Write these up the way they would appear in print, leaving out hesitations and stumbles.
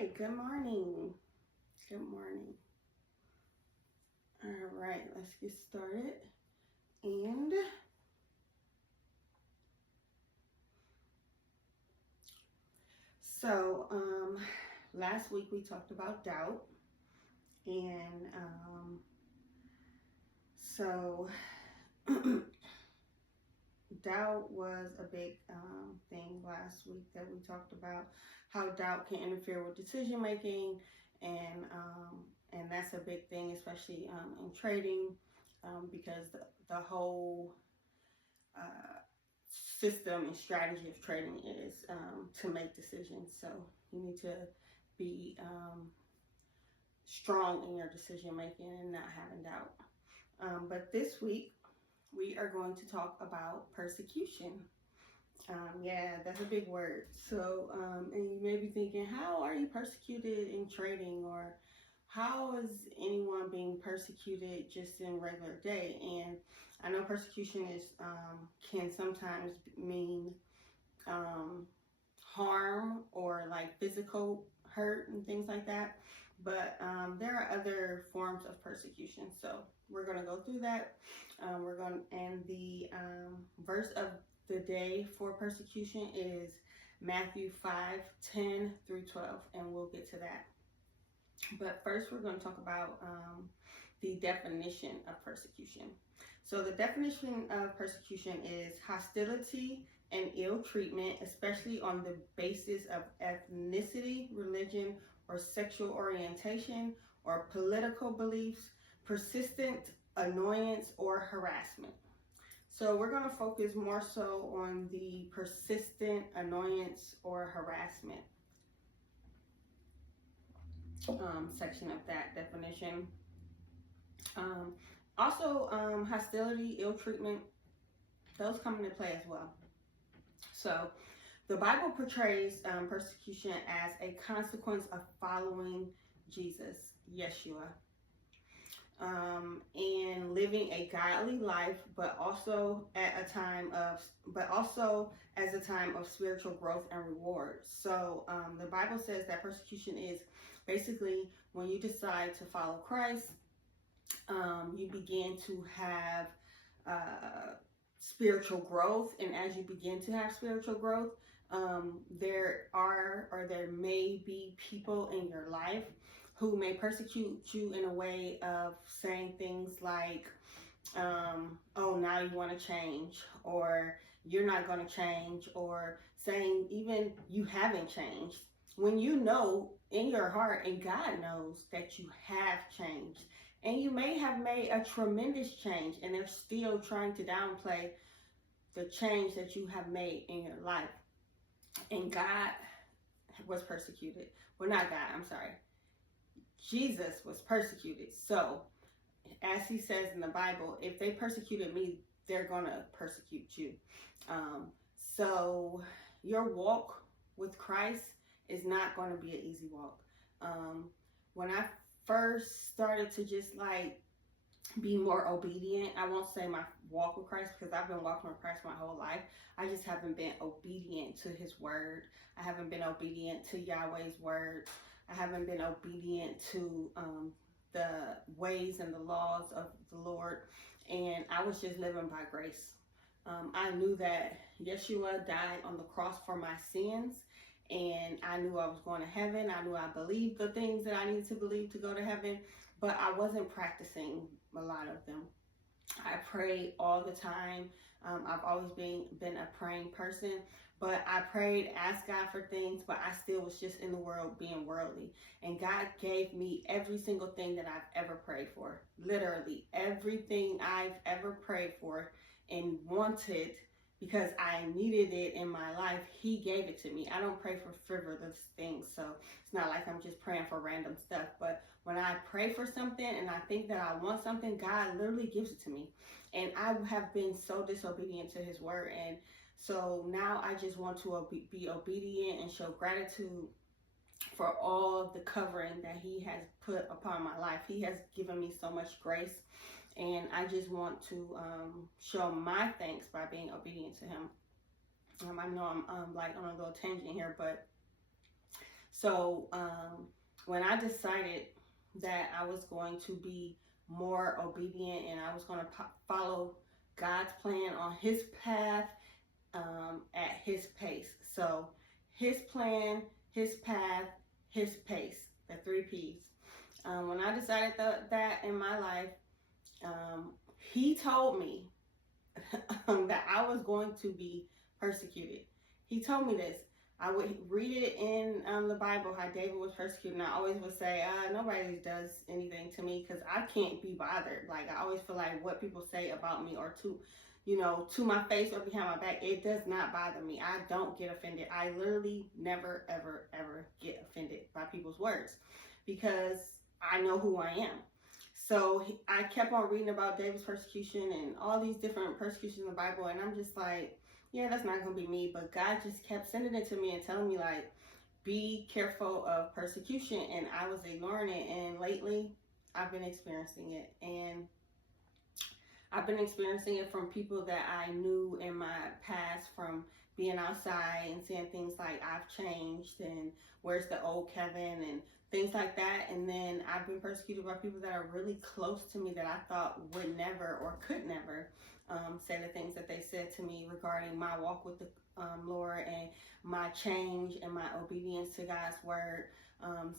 right, good morning. Good morning. All right, let's get started. And so, last week we talked about doubt, and so doubt was a big thing last week that we talked about how doubt can interfere with decision making, and that's a big thing, especially in trading, because the whole uh, system and strategy of trading is to make decisions. So you need to be strong in your decision making and not having doubt. But this week we are going to talk about persecution. Yeah, that's a big word. So, and you may be thinking, how are you persecuted in trading, or how is anyone being persecuted just in regular day? And I know persecution is can sometimes mean harm or like physical hurt and things like that. But there are other forms of persecution. So we're going to go through that. And the verse of the day for persecution is Matthew 5:10 through 12, and we'll get to that. But first, we're going to talk about the definition of persecution. So the definition of persecution is hostility and ill treatment, especially on the basis of ethnicity, religion, or sexual orientation, or political beliefs, persistent annoyance, or harassment. So we're going to focus more so on the persistent annoyance or harassment section of that definition. Also, hostility, ill treatment, those come into play as well. So the Bible portrays persecution as a consequence of following Jesus, Yeshua, and living a godly life, but also as a time of spiritual growth and reward. So the Bible says that persecution is basically when you decide to follow Christ, you begin to have spiritual growth, and as you begin to have spiritual growth, there may be people in your life who may persecute you in a way of saying things like, oh, now you want to change, or you're not going to change, or saying even you haven't changed, when you know in your heart and God knows that you have changed. And you may have made a tremendous change, and they're still trying to downplay the change that you have made in your life. And God was persecuted. Well, not God, I'm sorry. Jesus was persecuted. So, as he says in the Bible, if they persecuted me, they're going to persecute you. So, your walk with Christ is not going to be an easy walk. When I first started to just like be more obedient, I won't say my walk with Christ, because I've been walking with Christ my whole life. I just haven't been obedient to his word. I haven't been obedient to Yahweh's word. I haven't been obedient to the ways and the laws of the Lord. And I was just living by grace. I knew that Yeshua died on the cross for my sins, and I knew I was going to heaven. I knew I believed the things that I needed to believe to go to heaven, but I wasn't practicing a lot of them. I prayed all the time. I've always been a praying person, but I prayed, asked God for things, but I still was just in the world being worldly. And God gave me every single thing that I've ever prayed for. Literally everything I've ever prayed for and wanted, because I needed it in my life. He gave it to me. I don't pray for frivolous things, so it's not like I'm just praying for random stuff. But when I pray for something and I think that I want something, God literally gives it to me. And I have been so disobedient to his word. And so now I just want to be obedient and show gratitude for all the covering that he has put upon my life. He has given me so much grace. And I just want to show my thanks by being obedient to him. I know I'm like on a little tangent here, but So when I decided that I was going to be more obedient and I was going to follow God's plan on His path, at His pace. So His plan, His path, His pace, the 3 P's. When I decided that in my life, He told me that I was going to be persecuted. He told me this. I would read it in the Bible how David was persecuted, and I always would say, nobody does anything to me because I can't be bothered. Like, I always feel like what people say about me or to my face or behind my back, it does not bother me. I don't get offended. I literally never, ever, ever get offended by people's words because I know who I am. So I kept on reading about David's persecution and all these different persecutions in the Bible, and I'm just like, yeah, that's not going to be me. But God just kept sending it to me and telling me, like, be careful of persecution. And I was ignoring it. And lately, I've been experiencing it. And I've been experiencing it from people that I knew in my past, from being outside and seeing things like I've changed and where's the old Kevin and things like that. And then I've been persecuted by people that are really close to me that I thought would never or could never say the things that they said to me regarding my walk with the Lord and my change and my obedience to God's word,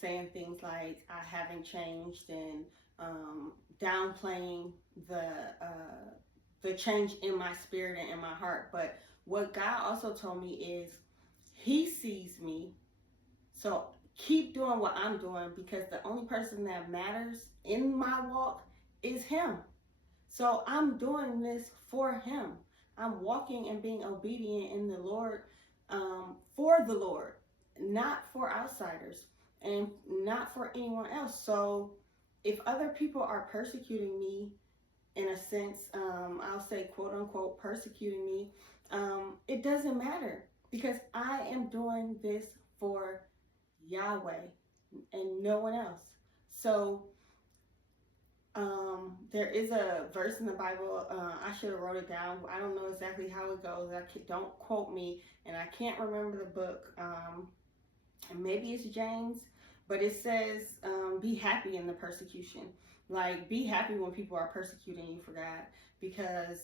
saying things like I haven't changed and downplaying the change in my spirit and in my heart. But what God also told me is He sees me, so keep doing what I'm doing because the only person that matters in my walk is Him. So I'm doing this for Him. I'm walking and being obedient in the Lord, for the Lord, not for outsiders and not for anyone else. So if other people are persecuting me, in a sense, I'll say quote unquote persecuting me, it doesn't matter because I am doing this for Yahweh and no one else. So there is a verse in the Bible, I should have wrote it down. I don't know exactly how it goes. Don't quote me, and I can't remember the book. Maybe it's James, but it says, be happy in the persecution. Like, be happy when people are persecuting you for God, because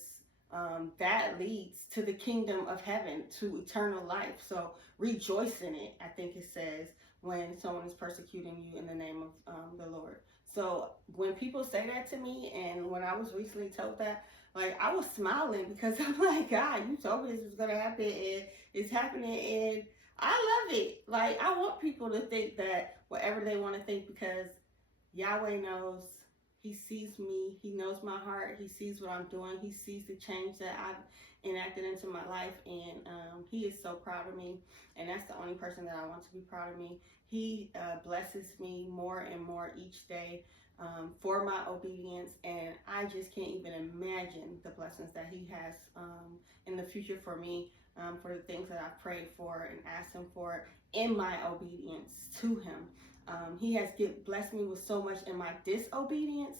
that leads to the kingdom of heaven, to eternal life. So rejoice in it, I think it says, when someone is persecuting you in the name of the Lord. So when people say that to me, and when I was recently told that, like, I was smiling because I'm like, God, you told me this was going to happen, and it's happening, and I love it. Like, I want people to think that whatever they want to think, because Yahweh knows. He sees me. He knows my heart. He sees what I'm doing. He sees the change that I've enacted into my life, and He is so proud of me, and that's the only person that I want to be proud of me. He blesses me more and more each day for my obedience, and I just can't even imagine the blessings that He has in the future for me, for the things that I've prayed for and asked Him for in my obedience to Him. He has blessed me with so much in my disobedience.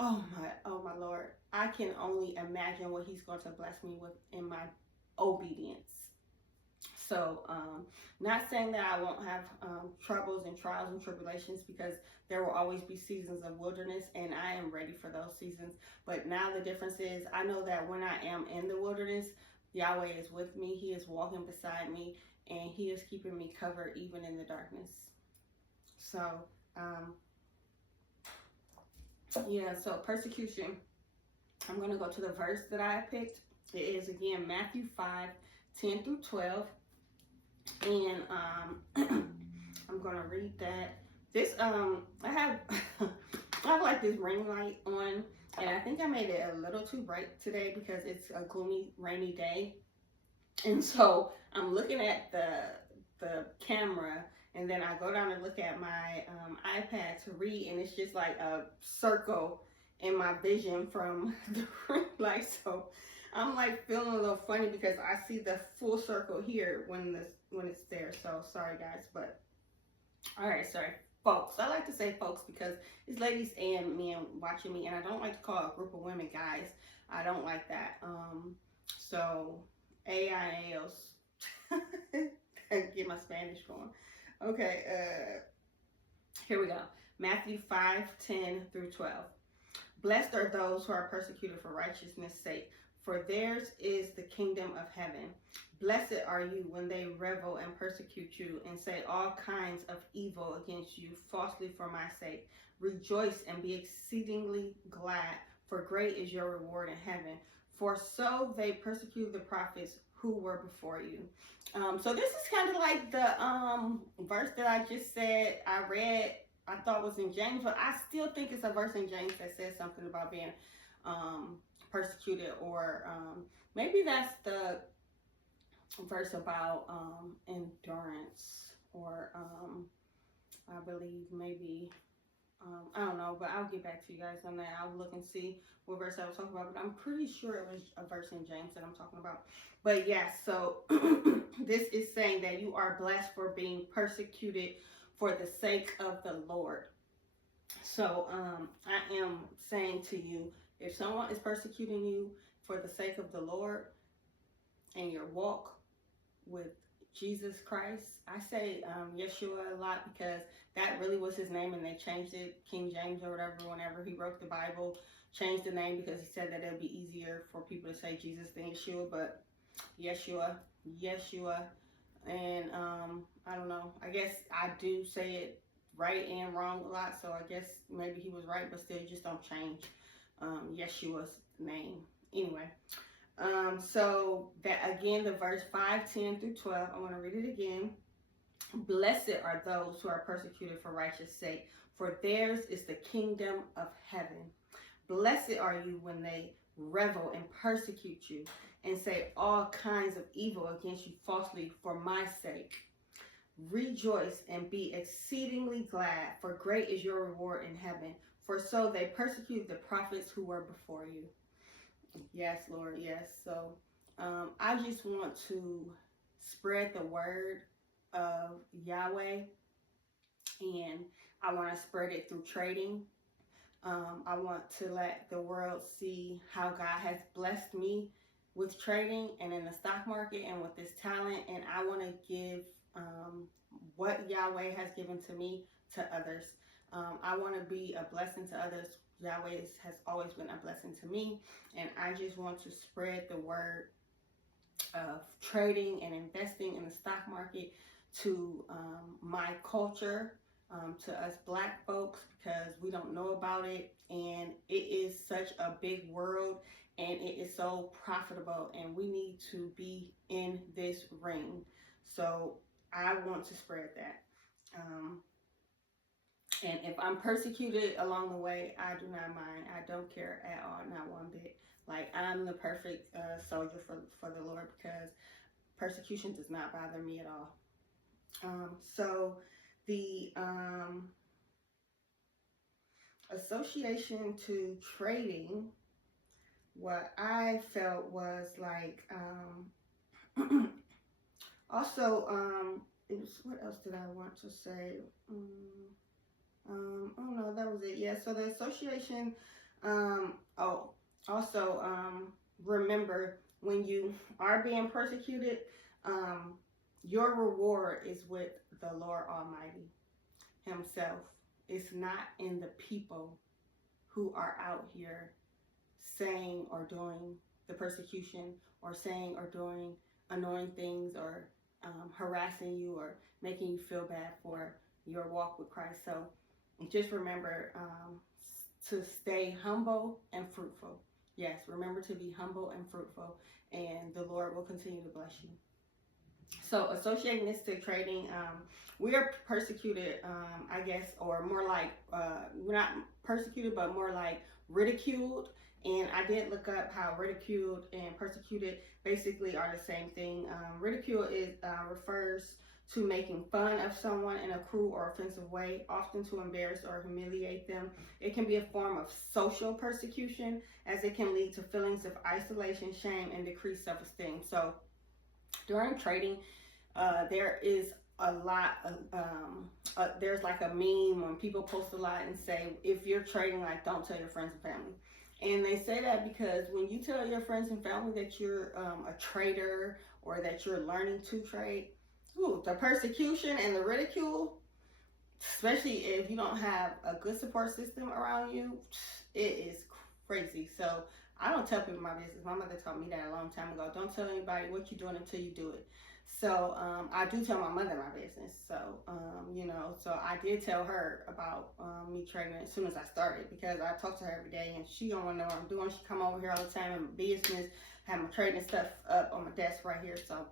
Oh my Lord. I can only imagine what He's going to bless me with in my obedience. So, not saying that I won't have troubles and trials and tribulations, because there will always be seasons of wilderness, and I am ready for those seasons. But now the difference is, I know that when I am in the wilderness, Yahweh is with me. He is walking beside me, and He is keeping me covered even in the darkness. So, so persecution. I'm going to go to the verse that I picked. It is, again, Matthew 5:10-12. And I'm going to read that. This, I have like this ring light on, and I think I made it a little too bright today because it's a gloomy, rainy day. And so I'm looking at the camera, and then I go down and look at my iPad to read, and it's just like a circle in my vision from the ring light. So I'm like feeling a little funny because I see the full circle here when it's there. So sorry guys, but all right, sorry folks. I like to say folks because it's ladies and men watching me, and I don't like to call a group of women guys. I don't like that. So AIAOs. Get my Spanish going. Okay, here we go. Matthew 5:10-12. Blessed are those who are persecuted for righteousness' sake, for theirs is the kingdom of heaven. Blessed are you when they revile and persecute you and say all kinds of evil against you falsely for my sake. Rejoice and be exceedingly glad, for great is your reward in heaven. For so they persecuted the prophets who were before you. So this is kind of like the verse that I just said I read. I thought was in James, but I still think it's a verse in James that says something about being persecuted, or maybe that's the verse about endurance, or I believe maybe, I don't know, but I'll get back to you guys on that. I'll look and see what verse I was talking about, but I'm pretty sure it was a verse in James that I'm talking about. But yeah, so this is saying that you are blessed for being persecuted for the sake of the Lord. So I am saying to you, if someone is persecuting you for the sake of the Lord and your walk with Jesus Christ, I say Yeshua a lot because that really was his name, and they changed it, King James or whatever, whenever he wrote the Bible, changed the name because he said that it would be easier for people to say Jesus than Yeshua. But Yeshua, and I don't know, I guess I do say it right and wrong a lot, so I guess maybe he was right, but still, you just don't change Yeshua's name. Anyway, so that again, the verse 5:10-12, I want to read it again. Blessed are those who are persecuted for righteous sake, for theirs is the kingdom of heaven. Blessed are you when they revile and persecute you and say all kinds of evil against you falsely for my sake. Rejoice and be exceedingly glad, for great is your reward in heaven. For so they persecuted the prophets who were before you. Yes, Lord, yes. So I just want to spread the word of Yahweh, and I want to spread it through trading. I want to let the world see how God has blessed me with trading and in the stock market and with this talent, and I want to give what Yahweh has given to me to others. I want to be a blessing to others. Yahweh has always been a blessing to me, and I just want to spread the word of trading and investing in the stock market to my culture, to us black folks, because we don't know about it, and it is such a big world, and it is so profitable, and we need to be in this ring. So I want to spread that. And if I'm persecuted along the way, I do not mind. I don't care at all, not one bit. Like, I'm the perfect soldier for the Lord, because persecution does not bother me at all. So the association to trading, what I felt was like, also, it was, what else did I want to say? Oh no, that was it. Yeah, so the association, also, remember, when you are being persecuted, your reward is with the Lord Almighty himself. It's not in the people who are out here saying or doing the persecution, or saying or doing annoying things, or harassing you, or making you feel bad for your walk with Christ. So just remember to stay humble and fruitful. Yes, remember to be humble and fruitful, and the Lord will continue to bless you. So associating this to trading, we are persecuted, I guess, or more like, we're not persecuted, but more like ridiculed. And I did look up how ridiculed and persecuted basically are the same thing. Ridicule refers to making fun of someone in a cruel or offensive way, often to embarrass or humiliate them. It can be a form of social persecution, as it can lead to feelings of isolation, shame, and decreased self-esteem. So during trading, there is a lot of, there's like a meme when people post a lot and say, if you're trading, like, don't tell your friends and family. And they say that because when you tell your friends and family that you're a trader, or that you're learning to trade, Ooh, the persecution and the ridicule, especially if you don't have a good support system around you, it is crazy. So I don't tell people my business. My mother taught me that a long time ago. Don't tell anybody what you're doing until you do it. So I do tell my mother my business. So so I did tell her about me trading as soon as I started, because I talk to her every day and she don't want to know what I'm doing. She come over here all the time in my business, have my trading stuff up on my desk right here. So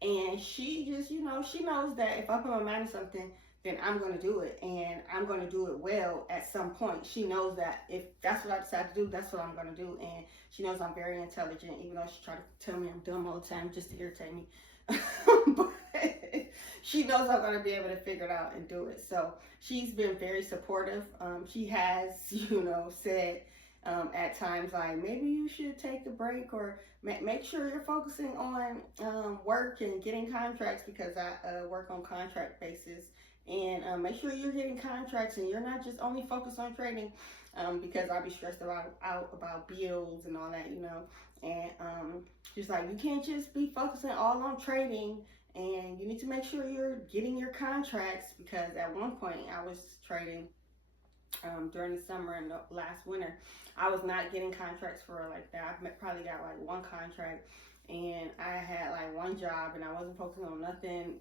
and she just, she knows that if I put my mind to something, then I'm going to do it, and I'm going to do it well at some point. She knows that if that's what I decide to do, that's what I'm going to do. And she knows I'm very intelligent, even though she tried to tell me I'm dumb all the time just to irritate me. But she knows I'm going to be able to figure it out and do it. So she's been very supportive. She has, said at times, like, maybe you should take a break, or make sure you're focusing on work and getting contracts, because I work on contract basis, and make sure you're getting contracts and you're not just only focused on trading, because I'll be stressed out about bills and all that, and just like, you can't just be focusing all on trading, and you need to make sure you're getting your contracts, because at one point I was trading during the summer and the last winter. I was not getting contracts for like that. I probably got like one contract, and I had like one job, and I wasn't focusing on nothing,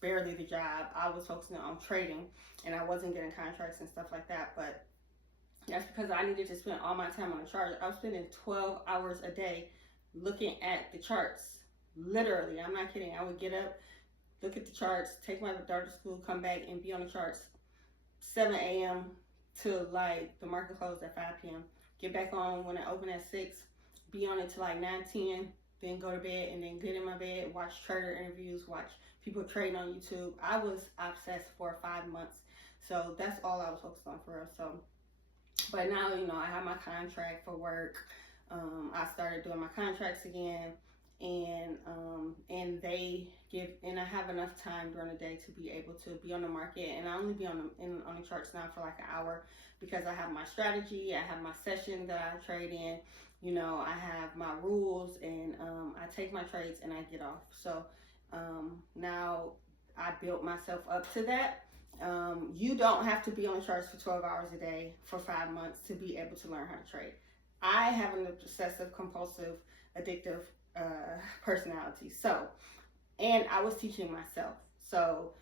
barely the job. I was focusing on trading, and I wasn't getting contracts and stuff like that. But that's because I needed to spend all my time on the charts. I was spending 12 hours a day looking at the charts. Literally, I'm not kidding. I would get up, look at the charts, take my daughter to school, come back, and be on the charts 7 a.m. to like the market closed at 5 p.m. Get back on when it opened at 6, be on it till like 9:10, then go to bed, and then get in my bed, watch trader interviews, watch people trading on YouTube. I was obsessed for 5 months. So that's all I was focused on for real. So, but now, I have my contract for work. I started doing my contracts again, and I have enough time during the day to be able to be on the market, and I only be on the charts now for like an hour, because I have my strategy, I have my session that I trade in, I have my rules, and I take my trades and I get off. So now I built myself up to that. You don't have to be on the charts for 12 hours a day for 5 months to be able to learn how to trade. I have an obsessive, compulsive, addictive personality. So, and I was teaching myself. So,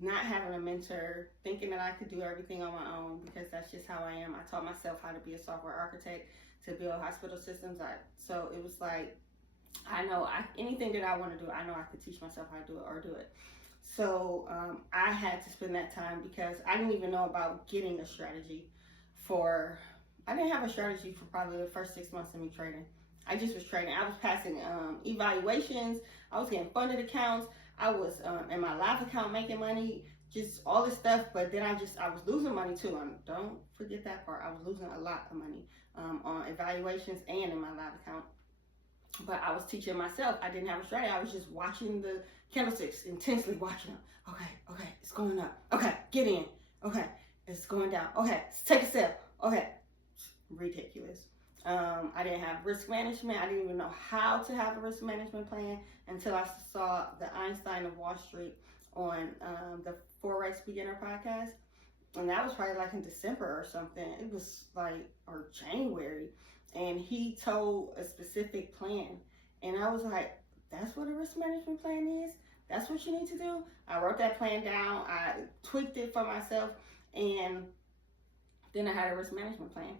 not having a mentor, thinking that I could do everything on my own, because that's just how I am. I taught myself how to be a software architect, to build hospital systems. So it was like, I know anything that I want to do, I know I could teach myself how to do it or do it. So I had to spend that time, because I didn't even know about getting a strategy I didn't have a strategy for probably the first 6 months of me trading. I just was trading. I was passing evaluations. I was getting funded accounts. I was in my live account making money, just all this stuff. But then I was losing money too. Don't forget that part. I was losing a lot of money on evaluations and in my live account. But I was teaching myself. I didn't have a strategy. I was just watching the candlesticks, intensely watching them. Okay, it's going up. Okay, get in. Okay, it's going down. Okay, let's take a sip. Okay, ridiculous. I didn't have risk management. I didn't even know how to have a risk management plan until I saw the Einstein of Wall Street on the Forex Beginner podcast. And that was probably like in December or something. It was like, or January. And he told a specific plan. And I was like, that's what a risk management plan is? That's what you need to do? I wrote that plan down. I tweaked it for myself. And then I had a risk management plan.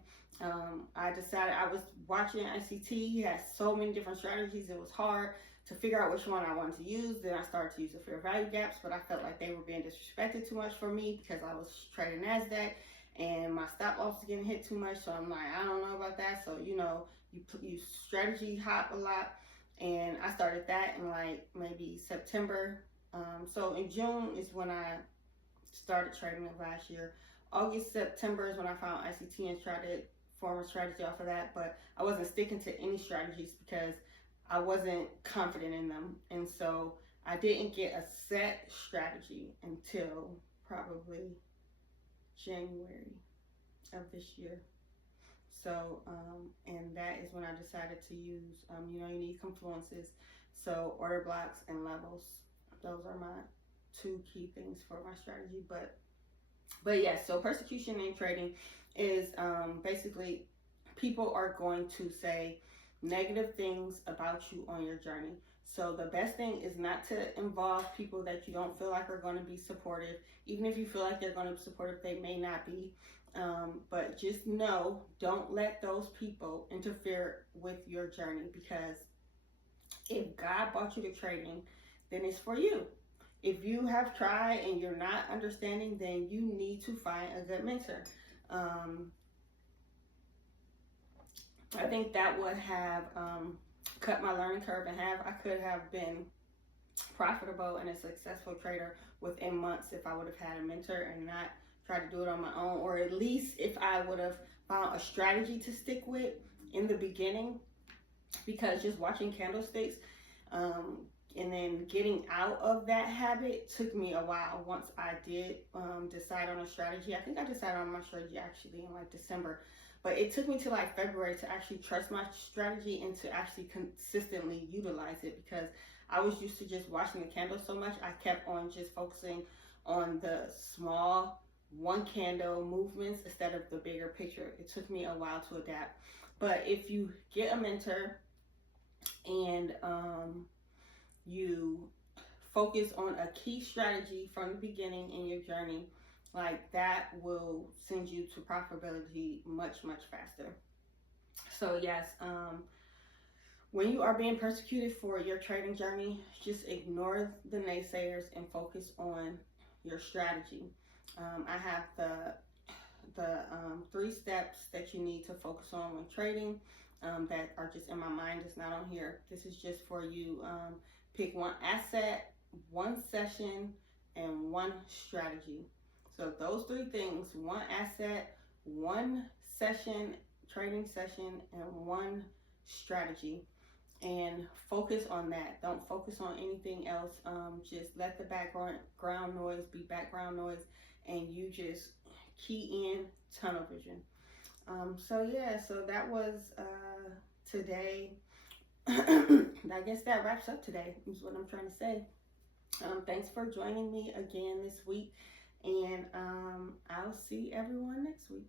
I decided, I was watching ICT. He had so many different strategies. It was hard to figure out which one I wanted to use. Then I started to use the fair value gaps, but I felt like they were being disrespected too much for me, because I was trading NASDAQ and my stop loss was getting hit too much. So I'm like, I don't know about that. So, you strategy hop a lot. And I started that in like maybe September. So in June is when I started trading it last year. August, September is when I found ICT and tried to form a strategy off of that, but I wasn't sticking to any strategies because I wasn't confident in them. And so I didn't get a set strategy until probably January of this year. So, and that is when I decided to use, you need confluences So order blocks and levels, those are my two key things for my strategy. But yes, so persecution in trading is basically people are going to say negative things about you on your journey. So the best thing is not to involve people that you don't feel like are going to be supportive. Even if you feel like they're going to be supportive, they may not be. But just know, don't let those people interfere with your journey, because if God brought you to trading, then it's for you. If you have tried and you're not understanding, then you need to find a good mentor. I think that would have cut my learning curve in half. I could have been profitable and a successful trader within months if I would have had a mentor and not try to do it on my own, or at least if I would have found a strategy to stick with in the beginning, because just watching candlesticks and then getting out of that habit took me a while. Once I did decide on a strategy, I think I decided on my strategy actually in like December, but it took me to like February to actually trust my strategy and to actually consistently utilize it, because I was used to just watching the candle so much. I kept on just focusing on the small one candle movements instead of the bigger picture. It took me a while to adapt. But if you get a mentor and you focus on a key strategy from the beginning in your journey, like that will send you to profitability much faster. So yes, when you are being persecuted for your trading journey, just ignore the naysayers and focus on your strategy. I have the 3 steps that you need to focus on when trading that are just in my mind. It's not on here. This is just for you. Pick one asset, one session, and one strategy. So those 3 things: one asset, one session, trading session, and one strategy. And focus on that. Don't focus on anything else. Just let the background noise be background noise, and you just key in tunnel vision. So yeah, so that was today. I guess that wraps up today, is what I'm trying to say. Thanks for joining me again this week, and I'll see everyone next week.